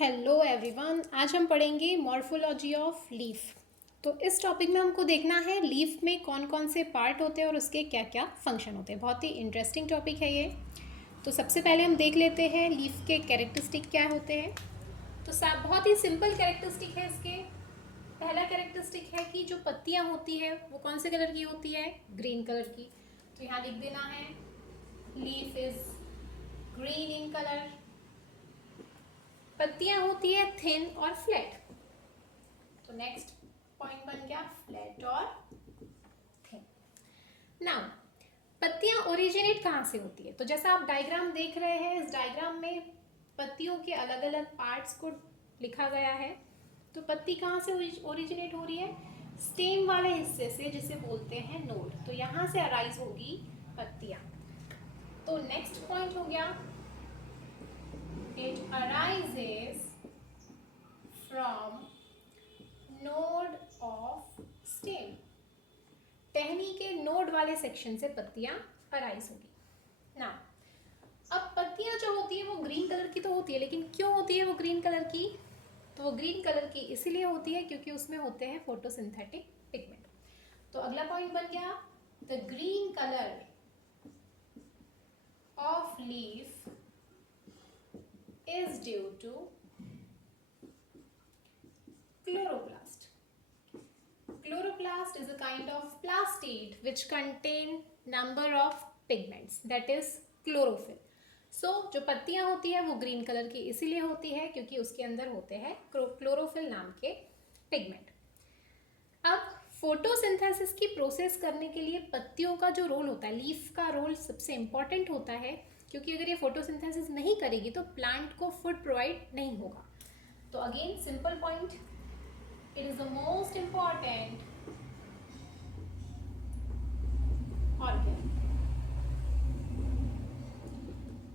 Hello everyone, आज हम पढ़ेंगे मॉर्फोलॉजी ऑफ लीफ। तो इस टॉपिक में हमको देखना है लीफ में कौन कौन से पार्ट होते हैं और उसके क्या क्या फंक्शन होते हैं। बहुत ही इंटरेस्टिंग टॉपिक है ये। तो सबसे पहले हम देख लेते हैं लीफ के कैरेक्टरिस्टिक क्या होते हैं। तो बहुत ही सिंपल कैरेक्टरिस्टिक है इसके। पहला कैरेक्टरिस्टिक है कि जो पत्तियाँ होती है वो कौन से कलर की होती है, ग्रीन कलर की। तो यहाँ लिख देना है leaf is green in colour. पत्तियां होती है थिन और फ्लैट। तो नेक्स्ट पॉइंट बन गया फ्लैट और थिन। नाउ पत्तियां ओरिजिनेट कहाँ से होती है। तो जैसा आप डायग्राम देख रहे हैं, इस डायग्राम में पत्तियों के अलग अलग पार्ट्स को लिखा गया है। तो पत्ती कहाँ से ओरिजिनेट हो रही है, स्टेम वाले हिस्से से, जिसे बोलते हैं नोड। तो यहाँ से अराइज होगी पत्तियां। तो नेक्स्ट पॉइंट हो गया it arises from node of stem. टहनी के नोड वाले सेक्शन से पत्तियां अराइज होगी ना। अब पत्तियां जो होती है वो ग्रीन कलर की तो होती है, लेकिन क्यों होती है वो ग्रीन कलर की। तो वो ग्रीन कलर की इसीलिए होती है क्योंकि उसमें होते हैं फोटोसिंथेटिक पिगमेंट। तो अगला पॉइंट बन गया the green colour of leaf is due to chloroplast. Chloroplast is a kind of plastid which contain number of pigments, that is chlorophyll. So जो पत्तियां होती है वो ग्रीन कलर की इसीलिए होती है क्योंकि उसके अंदर होते हैं क्लोरोफिल नाम के पिगमेंट। अब फोटोसिंथेसिस की प्रोसेस करने के लिए पत्तियों का जो रोल होता है, लीफ का रोल सबसे इम्पॉर्टेंट होता है, क्योंकि अगर ये फोटोसिंथेसिस नहीं करेगी तो प्लांट को फूड प्रोवाइड नहीं होगा। तो again simple point, it is the most important organ।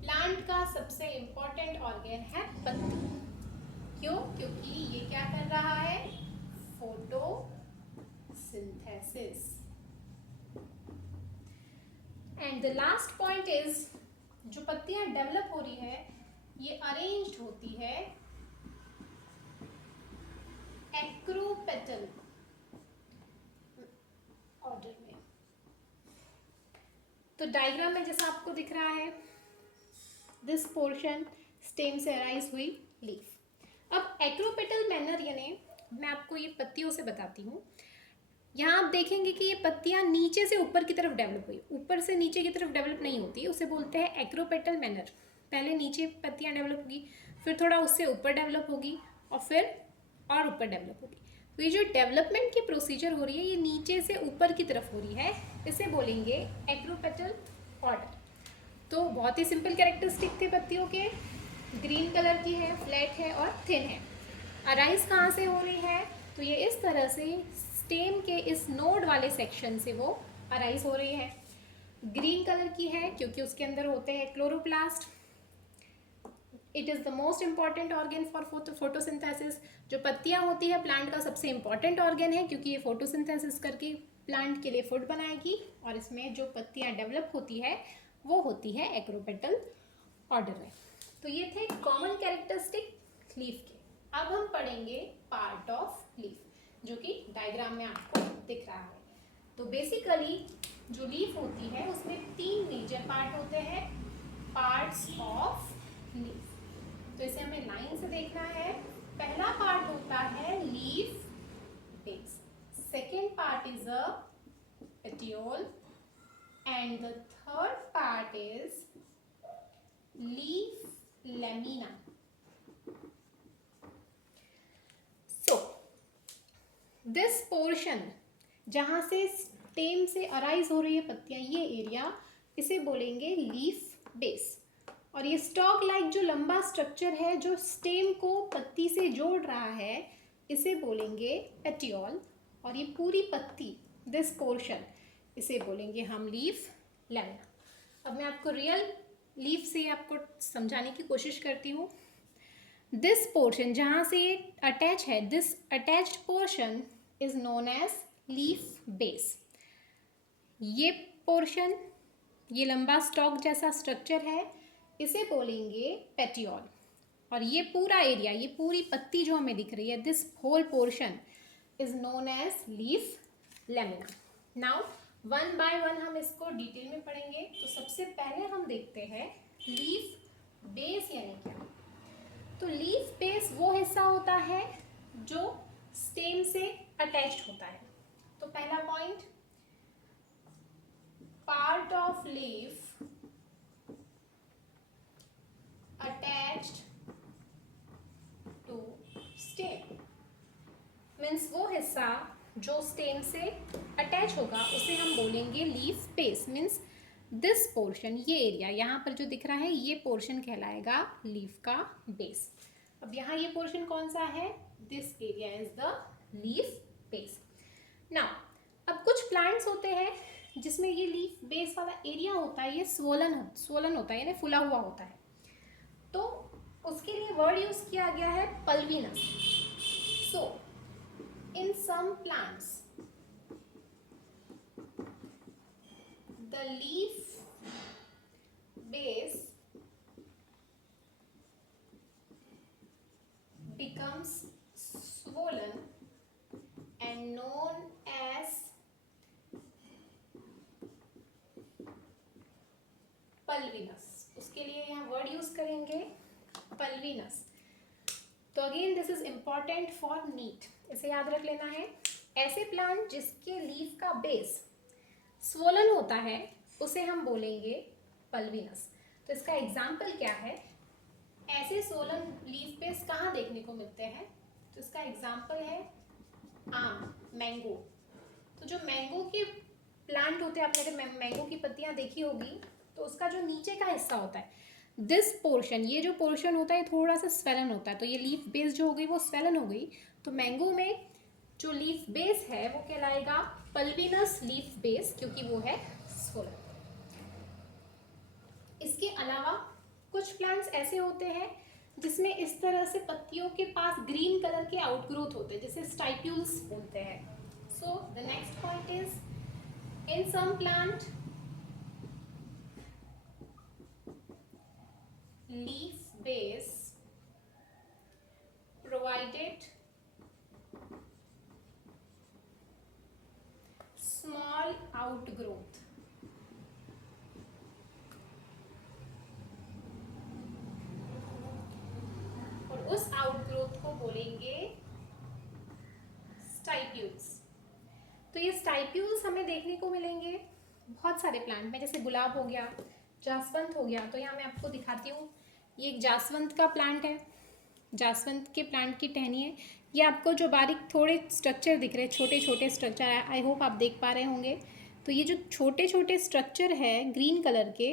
Plant का सबसे इंपॉर्टेंट ऑर्गन है पत्ती। क्यों? क्योंकि ये क्या कर रहा है, photosynthesis. And the last point is, जो पत्तियां डेवलप हो रही है ये अरेंज्ड होती है एक्रोपेटल ऑर्डर में। तो डायग्राम में जैसा आपको दिख रहा है, दिस पोर्शन स्टेम से अराइज हुई लीफ। अब एक्रोपेटल मैनर यानी मैं आपको ये पत्तियों से बताती हूँ। यहाँ आप देखेंगे कि ये पत्तियाँ नीचे से ऊपर की तरफ डेवलप हुई, ऊपर से नीचे की तरफ डेवलप नहीं होती, उसे बोलते हैं एक्रोपेटल मैनर। पहले नीचे पत्तियाँ डेवलप होगी, फिर थोड़ा उससे ऊपर डेवलप होगी और फिर और ऊपर डेवलप होगी। तो ये जो डेवलपमेंट की प्रोसीजर हो रही है ये नीचे से ऊपर की तरफ हो रही है, इसे बोलेंगे एक्रोपेटल ऑर्डर। तो बहुत ही सिंपल कैरेक्टरिस्टिक थे पत्तियों के, ग्रीन कलर की है, फ्लैट है और थिन है। अराइज कहाँ से हो रही है, तो ये इस तरह से स्टेम के इस नोड वाले सेक्शन से वो अराइज हो रही है। ग्रीन कलर की है क्योंकि उसके अंदर होते हैं chloroplast. It is the most important organ for photosynthesis. जो पत्तियाँ होती है प्लांट का सबसे इंपॉर्टेंट ऑर्गन है क्योंकि ये फोटोसिंथेसिस करके प्लांट के लिए फूड बनाएगी, और इसमें जो पत्तियाँ डेवलप होती है वो होती है एक्रोपेटल ऑर्डर में। तो ये थे कॉमन कैरेक्टरिस्टिक लीफ के। अब हम पढ़ेंगे पार्ट ऑफ लीफ, जो कि डायग्राम में आपको दिख रहा है। तो बेसिकली जो लीफ होती है उसमें 3 मेजर पार्ट होते हैं, पार्ट्स ऑफ लीफ। तो इसे हमें लाइन से देखना है। पहला पार्ट होता है leaf base, second part is a petiole, and the third part is leaf lamina. So this portion जहाँ से स्टेम से अराइज हो रही है पत्तियाँ, ये एरिया, इसे बोलेंगे लीफ बेस। और ये स्टॉक लाइक जो लंबा स्ट्रक्चर है जो स्टेम को पत्ती से जोड़ रहा है, इसे बोलेंगे पेटियोल। और ये पूरी पत्ती, दिस पोर्शन, इसे बोलेंगे हम लीफ लैमिना। अब मैं आपको रियल लीफ से आपको समझाने की कोशिश करती हूँ। दिस पोर्शन जहाँ से ये अटैच है, this attached portion is known as leaf base. ये पोर्शन, ये लंबा स्टॉक जैसा स्ट्रक्चर है, इसे बोलेंगे पेटियोल। और ये पूरा एरिया, ये पूरी पत्ती जो हमें दिख रही है, this whole portion is known as leaf lamina. Now one by one हम इसको डिटेल में पढ़ेंगे। तो सबसे पहले हम देखते हैं लीफ बेस यानी क्या। तो लीफ बेस वो हिस्सा होता है जो स्टेम से अटैच्ड होता है। तो पहला point, part of leaf attached to stem, means वो हिस्सा जो स्टेम से अटैच होगा उसे हम बोलेंगे leaf base. Means this portion, ये एरिया यहाँ पर जो दिख रहा है, ये पोर्शन कहलाएगा लीफ का बेस। अब यहाँ ये पोर्शन कौन सा है, this area is the leaf base. Now अब कुछ प्लांट्स होते हैं जिसमें ये लीफ बेस वाला एरिया होता है, ये स्वोलन होता है, यानी फुला हुआ होता है। तो उसके लिए वर्ड यूज किया गया है pulvinus. So in some plants the leaf base becomes swollen and known as pulvinous। उसके लिए यहाँ वर्ड यूज करेंगे pulvinous। तो again this is important for NEET, इसे याद रख लेना है। ऐसे प्लांट जिसके लीफ का बेस स्वोलन होता है उसे हम बोलेंगे पल्विनस। तो इसका एग्जाम्पल क्या है, ऐसे स्वोलन लीफ बेस कहाँ देखने को मिलते हैं, तो इसका एग्जाम्पल है आम, मैंगो। तो जो मैंगो के प्लांट होते हैं, आपने अगर मैंगो की पत्तियां देखी होगी तो उसका जो नीचे का हिस्सा होता है, दिस पोर्शन, ये जो पोर्शन होता है थोड़ा सा स्वेलन होता है। तो ये लीफ बेस जो हो गई वो स्वेलन हो गई। तो मैंगो में जो लीफ बेस है वो कहलाएगा पल्विनस लीफ बेस, क्योंकि वो है स्वोलन। इसके अलावा कुछ प्लांट्स ऐसे होते हैं जिसमें इस तरह से पत्तियों के पास ग्रीन कलर के आउटग्रोथ होते हैं, जिसे स्टाइप्यूल्स बोलते हैं। So the next point is in some plant leaf base provided small outgrowth, और उस आउटग्रोथ को बोलेंगे स्टाइप्यूल्स। तो ये स्टाइप्यूल्स हमें देखने को मिलेंगे बहुत सारे प्लांट में, जैसे गुलाब हो गया, जासवंत हो गया। तो यहाँ मैं आपको दिखाती हूँ, ये एक जासवंत का प्लांट है, जासवंत के प्लांट की टहनी है। ये आपको जो बारीक थोड़े स्ट्रक्चर दिख रहे हैं, छोटे छोटे स्ट्रक्चर है, आई होप आप देख पा रहे होंगे। तो ये जो छोटे छोटे स्ट्रक्चर है ग्रीन कलर के,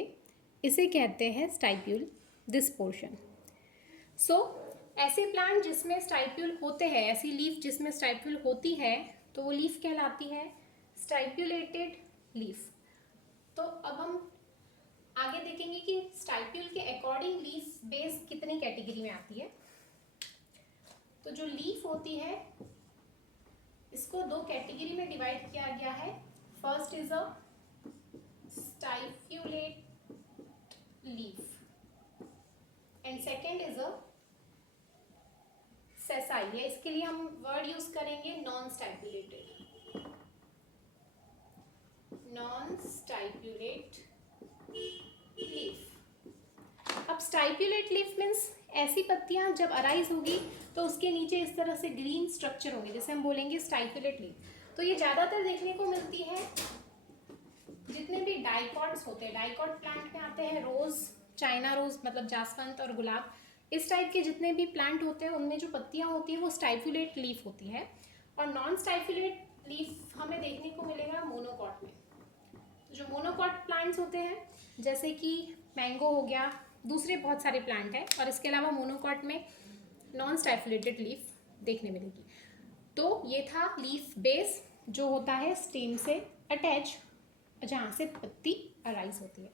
इसे कहते हैं स्टाइप्यूल, दिस पोर्शन। सो ऐसे प्लांट जिसमें स्टाइप्यूल होते हैं, ऐसी लीफ जिसमें स्टाइप्यूल होती है, तो वो लीफ कहलाती है स्टाइप्यूलेटेड लीफ। तो अब हम आगे देखेंगे कि स्टाइप्यूल के अकॉर्डिंग लीफ बेस कितनी कैटेगरी में आती है। तो जो लीफ होती है इसको दो कैटेगरी में डिवाइड किया गया है। First is a stipulate leaf and second is a sessile. या इसके लिए हम वर्ड यूज करेंगे non stipulated, non stipulate leaf. अब स्टाइप्यूलेट लीफ मीन्स ऐसी पत्तियां जब अराइज होगी तो उसके नीचे इस तरह से ग्रीन स्ट्रक्चर होंगे, जैसे हम बोलेंगे स्टाइप्यूलेट लीफ। तो ये ज़्यादातर देखने को मिलती है जितने भी डाइकॉट्स होते हैं, डाइकॉट प्लांट में आते हैं रोज, चाइना रोज मतलब जासवंत और गुलाब, इस टाइप के जितने भी प्लांट होते हैं उनमें जो पत्तियां होती हैं वो स्टाइप्यूलेट लीफ होती है। और नॉन स्टाइप्यूलेट लीफ हमें देखने को मिलेगा मोनोकॉट में। जो मोनोकॉट प्लांट्स होते हैं जैसे कि मैंगो हो गया, दूसरे बहुत सारे प्लांट हैं, और इसके अलावा मोनोकॉट में नॉन स्टाइफुलेटेड लीफ देखने मिलेगी। तो ये था लीफ बेस जो होता है स्टेम से अटैच, जहाँ से पत्ती अराइज होती है।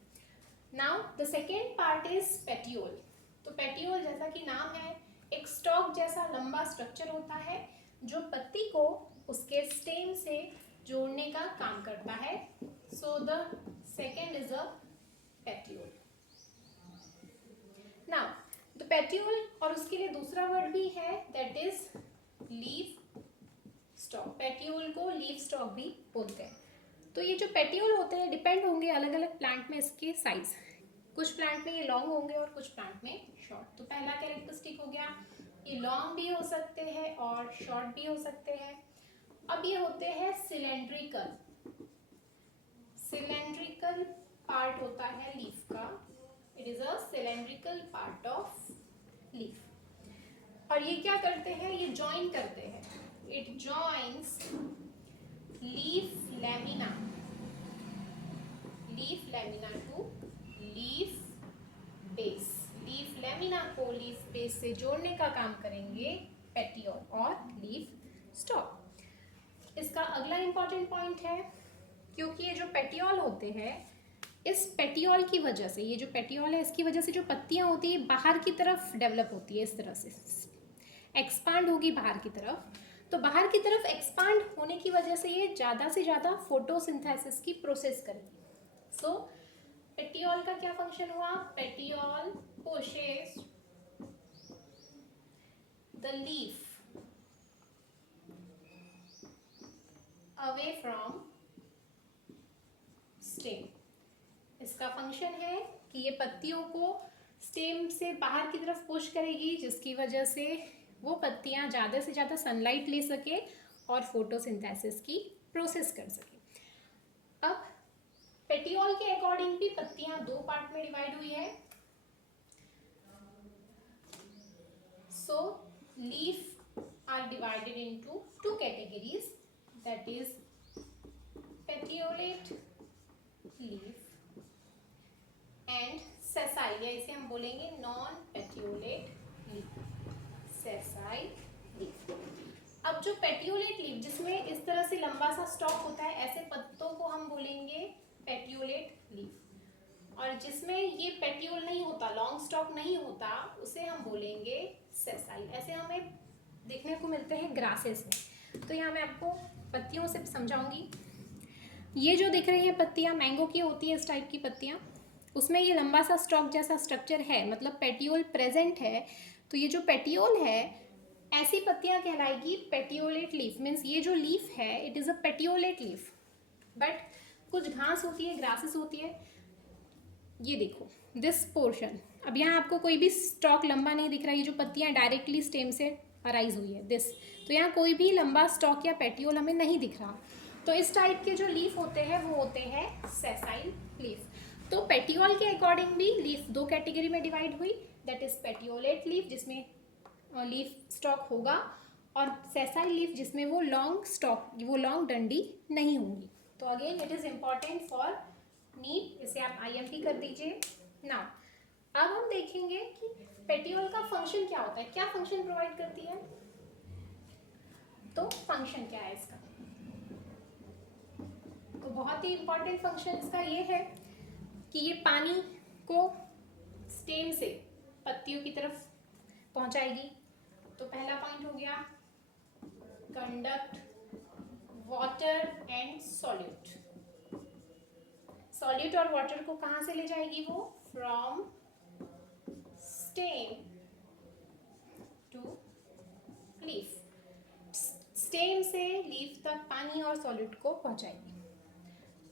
Now the second part is petiole. तो पेटियोल जैसा कि नाम है, एक स्टॉक जैसा लंबा स्ट्रक्चर होता है जो पत्ती को उसके स्टेम से जोड़ने का काम करता है। So the second is a petiole. Now the पेट्यूल और उसके लिए दूसरा वर्ड भी है, दैट इज लीफ स्टॉक। पेट्यूल को लीफ स्टॉक भी बोलते हैं। तो ये जो पेट्यूल होते हैं डिपेंड होंगे अलग अलग प्लांट में इसके साइज। कुछ प्लांट में ये लॉन्ग होंगे और कुछ प्लांट में शॉर्ट। तो पहला कैरेक्टरिस्टिक हो गया, ये लॉन्ग भी हो सकते हैं और शॉर्ट भी हो सकते हैं। अब ये होते हैं सिलेंड्रिकल। सिलेंड्रिकल पार्ट होता है लीफ का, it is a cylindrical part of leaf. और ये क्या करते हैं, ये जॉइन करते हैं, it joins leaf lamina to leaf base. Leaf lamina को लीफ बेस से जोड़ने का काम करेंगे पेटियोल और लीफ स्टॉक। इसका अगला इंपॉर्टेंट पॉइंट है, क्योंकि ये जो पेटियोल होते हैं, इस पेटियोल की वजह से, ये जो पेटियोल है इसकी वजह से जो पत्तियां होती है बाहर की तरफ डेवलप होती है, इस तरह से एक्सपांड होगी बाहर की तरफ। तो बाहर की तरफ एक्सपांड होने की वजह से ये ज़्यादा से ज़्यादा फोटोसिंथेसिस की प्रोसेस करेगी। सो पेटियोल का क्या फंक्शन हुआ, petiole pushes the leaf away from stem. इसका फंक्शन है कि ये पत्तियों को स्टेम से बाहर की तरफ पुश करेगी, जिसकी वजह से वो पत्तियां ज़्यादा से ज़्यादा सनलाइट ले सके और फोटोसिंथेसिस की प्रोसेस कर सके। अब पेटियोल के अकॉर्डिंग भी पत्तियां दो पार्ट में डिवाइड हुई है। So leaf are divided into two categories, that is petiolate leaf and sessile, या इसे हम बोलेंगे non petiolate leaf, sessile leaf. अब जो पेटियोलेट लीफ जिसमें इस तरह से लंबा सा स्टॉक होता है, ऐसे पत्तों को हम बोलेंगे पेटियोलेट लीफ। और जिसमें ये पेटियोल नहीं होता, लॉन्ग स्टॉक नहीं होता, उसे हम बोलेंगे सेसाइल। ऐसे हमें देखने को मिलते हैं ग्रासेस में। तो यहाँ मैं आपको पत्तियों से समझाऊंगी। ये जो दिख रही है पत्तियाँ मैंगो की होती है, इस टाइप की पत्तियाँ, उसमें ये लंबा सा स्टॉक जैसा स्ट्रक्चर है, मतलब पेटियोल प्रेजेंट है। तो ये जो पेटियोल है, ऐसी पत्तियाँ कहलाएगी पेटियोलेट लीफ। मीन्स ये जो लीफ है it is a petiolate leaf. But कुछ घास होती है, ग्रासेस होती है, ये देखो दिस पोर्शन। अब यहाँ आपको कोई भी स्टॉक लंबा नहीं दिख रहा है, ये जो पत्तियाँ डायरेक्टली स्टेम से अराइज हुई है दिस, तो यहाँ कोई भी लंबा स्टॉक या पेटियोल हमें नहीं दिख रहा। तो इस टाइप के जो लीफ होते हैं वो होते हैं सेसाइल लीफ। तो पेटियोल के अकॉर्डिंग भी लीफ दो कैटेगरी में डिवाइड हुई, दैट इज पेटियोलेट लीफ जिसमें लीफ स्टॉक होगा, और सेसाइल लीफ जिसमें वो लॉन्ग स्टॉक, वो लॉन्ग डंडी नहीं होंगी। तो again it is important for NEET, इसे आप IMP कर दीजिए। नाउ अब हम देखेंगे कि पेटियोल का फंक्शन क्या होता है, क्या फंक्शन प्रोवाइड करती है। तो फंक्शन क्या है इसका, तो बहुत ही इंपॉर्टेंट फंक्शन इसका ये है कि ये पानी को स्टेम से पत्तियों की तरफ पहुंचाएगी। तो पहला पॉइंट हो गया conduct water and solute. Solute और वाटर को कहाँ से ले जाएगी वो, from stem to leaf. Stem से लीफ तक पानी और सॉल्यूट को पहुंचाएगी।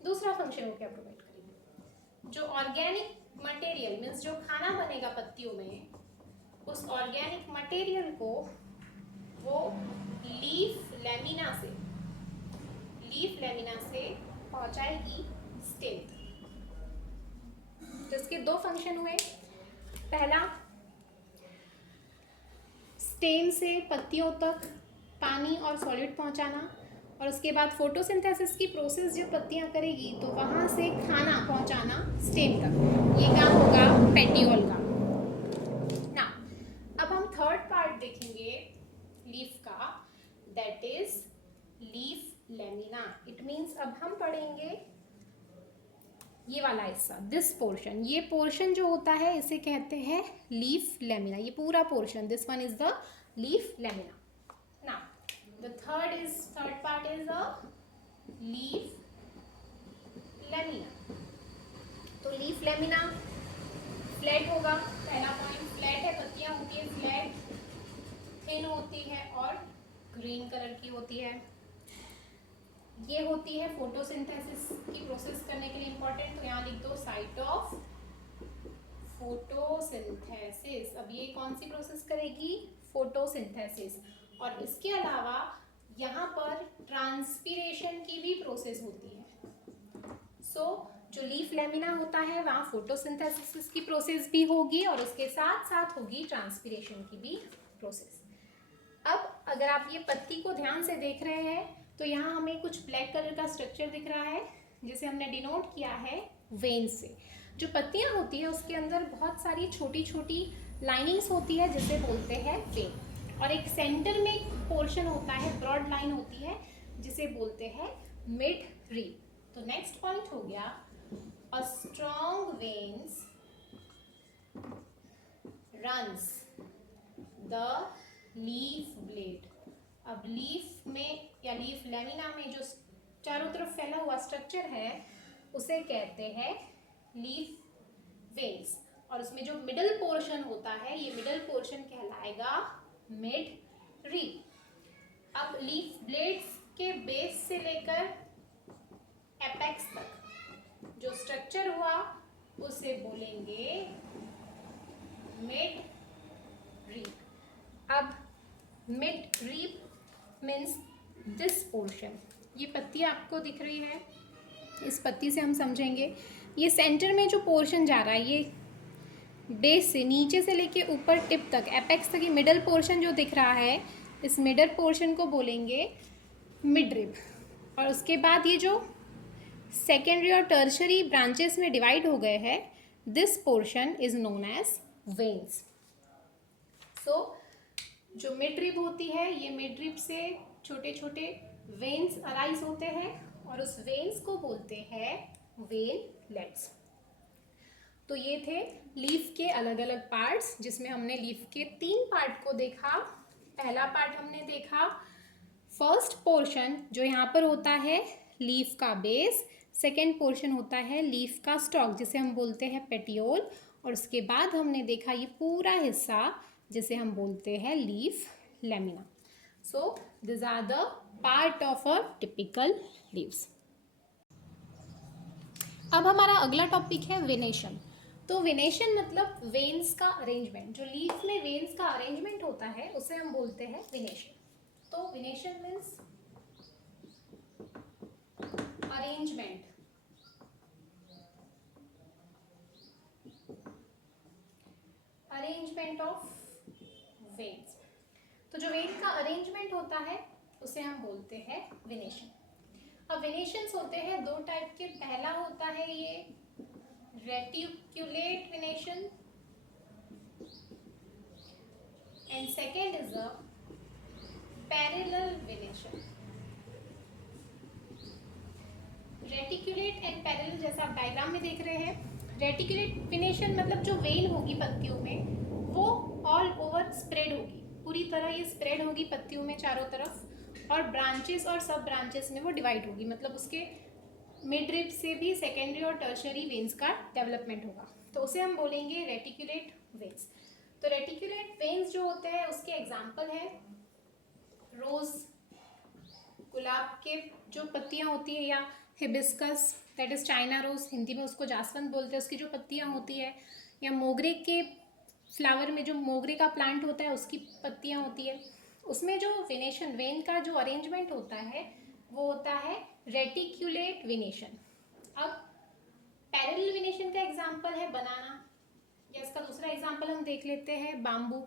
दूसरा फंक्शन वो क्या प्रोवाइड करेगी, जो ऑर्गेनिक मटेरियल मीन्स जो खाना बनेगा पत्तियों में, उस ऑर्गेनिक मटेरियल को वो लीफ लैमिना से पहुंचाएगी स्टेम तक। तो इसके दो फंक्शन हुए, पहला स्टेम से पत्तियों तक पानी और सॉल्यूट पहुंचाना, और उसके बाद फोटोसिंथेसिस की प्रोसेस जो पत्तियां करेगी तो वहां से खाना पहुंचाना स्टेम तक। ये काम होगा पेटियोल का। ना अब हम थर्ड पार्ट देखेंगे लीफ का, that is leaf lamina. It means अब हम पढ़ेंगे ये वाला हिस्सा, दिस पोर्शन। ये पोर्शन जो होता है इसे कहते हैं लीफ लैमिना। ये पूरा portion, this one is the leaf lamina. Now the third part is the leaf lamina. तो leaf lamina फ्लैट होगा, पहला पॉइंट फ्लैट है, पत्तियां होती है फ्लैट, थिन होती है और ग्रीन कलर की होती है। ये होती है फोटोसिंथेसिस की प्रोसेस करने के लिए इम्पोर्टेंट, तो यहाँ लिख दो साइट ऑफ फोटोसिंथेसिस। अब ये कौन सी प्रोसेस करेगी? फोटोसिंथेसिस। और इसके अलावा यहाँ पर ट्रांसपीरेशन की भी प्रोसेस होती है। सो जो लीफ लेमिना होता है वहाँ फोटोसिंथेसिस की प्रोसेस भी होगी और उसके साथ साथ होगी ट्रांसपीरेशन की भी प्रोसेस। अब अगर आप ये पत्ती को ध्यान से देख रहे हैं तो यहाँ हमें कुछ ब्लैक कलर का स्ट्रक्चर दिख रहा है जिसे हमने डिनोट किया है वेन्स से। जो पत्तियाँ होती है उसके अंदर बहुत सारी छोटी छोटी लाइनिंग्स होती है जिसे बोलते हैं वेन, और एक सेंटर में पोर्शन होता है, ब्रॉड लाइन होती है जिसे बोलते हैं मिड रीप। तो नेक्स्ट पॉइंट हो गया a strong veins runs the leaf blade. अब लीफ में या लीफ लेमिना में जो चारों तरफ फैला हुआ स्ट्रक्चर है उसे कहते हैं लीफ वेन्स, और उसमें जो मिडल पोर्शन होता है ये मिडल पोर्शन कहलाएगा मिड रीप। अब लीफ ब्लेड्स के बेस से लेकर एपेक्स तक जो स्ट्रक्चर हुआ उसे बोलेंगे मिड रीप। अब midrib means this portion, ये पत्ती आपको दिख रही है, इस पत्ती से हम समझेंगे ये सेंटर में जो पोर्शन जा रहा है ये बेस से नीचे से लेके ऊपर टिप तक एपेक्स तक, ये मिडल पोर्शन जो दिख रहा है इस मिडल पोर्शन को बोलेंगे मिड रिप। और उसके बाद ये जो सेकेंडरी और टर्शरी ब्रांचेस में डिवाइड हो गए हैं this portion is known as veins. So जो मिड रिप होती है ये मिड रिप से छोटे छोटे वेन्स अराइज होते हैं और उस वेन्स को बोलते हैं वेनलेट्स। तो ये थे लीफ के अलग अलग पार्ट्स जिसमें हमने लीफ के 3 पार्ट को देखा। पहला पार्ट हमने देखा फर्स्ट पोर्शन जो यहाँ पर होता है लीफ का बेस, सेकेंड पोर्शन होता है लीफ का स्टॉक जिसे हम बोलते हैं पेटियोल, और उसके बाद हमने देखा ये पूरा हिस्सा जिसे हम बोलते हैं leaf lamina. So this are the part of a typical leaves. अब हमारा अगला टॉपिक है वेनेशन। तो वेनेशन मतलब वेन्स का अरेंजमेंट, जो लीफ में वेन्स का अरेंजमेंट होता है उसे हम बोलते हैं वेनेशन। तो venation means arrangement, arrangement of veins. तो जो वेन का अरेंजमेंट होता है उसे हम बोलते हैं वेनेशन। अब वेनेशंस होते हैं 2 टाइप के। पहला होता है ये reticulate venation and second is a parallel venation. Reticulate and parallel जैसा आप डायग्राम में देख रहे हैं, रेटिकुलेट वेनेशन मतलब जो वेन होगी पत्तियों में वो ऑल ओवर स्प्रेड होगी, पूरी तरह ये स्प्रेड होगी पत्तियों में चारों तरफ, और ब्रांचेस और सब ब्रांचेस में वो डिवाइड होगी, मतलब उसके मिड रिप से भी सेकेंडरी और टर्शरी वेन्स का डेवलपमेंट होगा, तो उसे हम बोलेंगे रेटिकुलेट वेन्स। तो रेटिकुलेट वेन्स जो होते हैं उसके एग्जाम्पल है रोज, गुलाब के जो पत्तियां होती है, या hibiscus that is China rose, Hindi में उसको जासवंत बोलते हैं, उसकी जो पत्तियां होती है, या मोगरे के फ्लावर में जो मोगरे का प्लांट होता है उसकी पत्तियां होती है, उसमें जो वेनेशन वेन का जो अरेंजमेंट होता है वो होता है रेटिकुलेट वेनेशन। अब पैरेलल वेनेशन का एग्जांपल है बनाना, या इसका दूसरा एग्जांपल हम देख लेते हैं बाम्बू।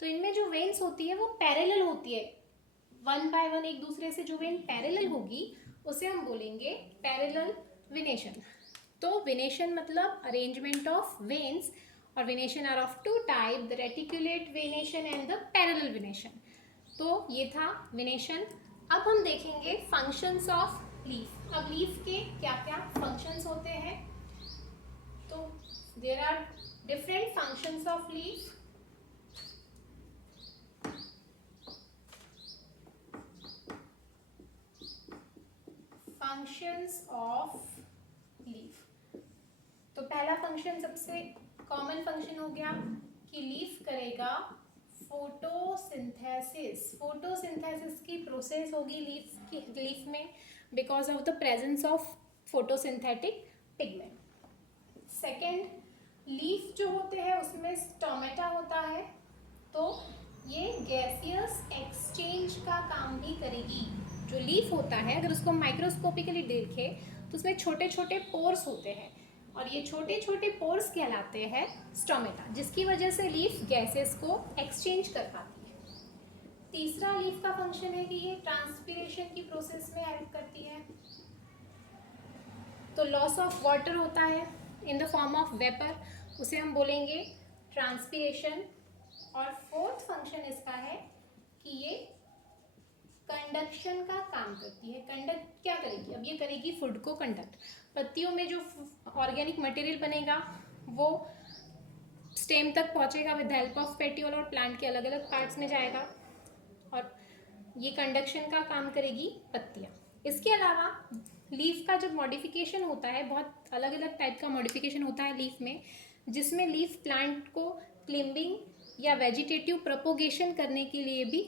तो इनमें जो वेन्स होती है वो पैरेलल होती है, 1 बाय 1 एक दूसरे से जो वेन पैरेलल होगी उसे हम बोलेंगे पैरेलल वेनेशन। तो वेनेशन मतलब अरेंजमेंट ऑफ वेन्स, और venation are of 2 type, the reticulate venation and the parallel venation. तो ये था वेनेशन। अब हम देखेंगे फंक्शंस ऑफ लीफ। अब लीफ के क्या क्या फंक्शंस होते हैं, तो there are different functions of leaf. Functions of leaf, तो पहला फंक्शन सबसे कॉमन फंक्शन हो गया कि लीफ करेगा फोटोसिंथेसिस। फोटोसिंथेसिस की प्रोसेस होगी लीफ में because of the presence of photosynthetic pigment. Second, leaf जो होते हैं उसमें स्टोमेटा होता है, तो ये गैसियस एक्सचेंज का काम भी करेगी। जो लीफ होता है अगर उसको माइक्रोस्कोपिकली देखें तो उसमें छोटे छोटे पोर्स होते हैं और ये छोटे छोटे पोर्स कहलाते हैं स्टोमेटा, जिसकी वजह से लीफ गैसेस को एक्सचेंज कर पाती है। तीसरा लीफ का फंक्शन है कि ये ट्रांसपीरेशन की प्रोसेस में हेल्प करती है, तो लॉस ऑफ वाटर होता है in the form of vapour, उसे हम बोलेंगे ट्रांसपीरेशन। और फोर्थ फंक्शन इसका है कि ये कंडक्शन का काम करती है। कंडक्ट क्या करेगी, अब ये करेगी फूड को कंडक्ट। पत्तियों में जो ऑर्गेनिक मटेरियल बनेगा वो स्टेम तक पहुंचेगा विद हेल्प ऑफ पेटियोल और प्लांट के अलग अलग पार्ट्स में जाएगा और ये कंडक्शन का काम करेगी पत्तियाँ। इसके अलावा लीफ का जब मॉडिफिकेशन होता है, बहुत अलग अलग टाइप का मॉडिफिकेशन होता है लीफ में, जिसमें लीफ प्लांट को क्लिम्बिंग या वेजिटेटिव प्रोपोगेशन करने के लिए भी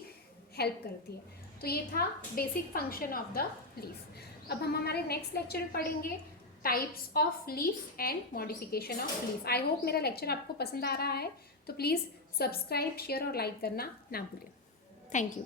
हेल्प करती है। तो ये था basic function of the leaf. अब हम हमारे नेक्स्ट लेक्चर में पढ़ेंगे types of leaf and modification of leaf. I hope मेरा लेक्चर आपको पसंद आ रहा है, तो प्लीज़ सब्सक्राइब, शेयर और लाइक करना ना भूलें। Thank you.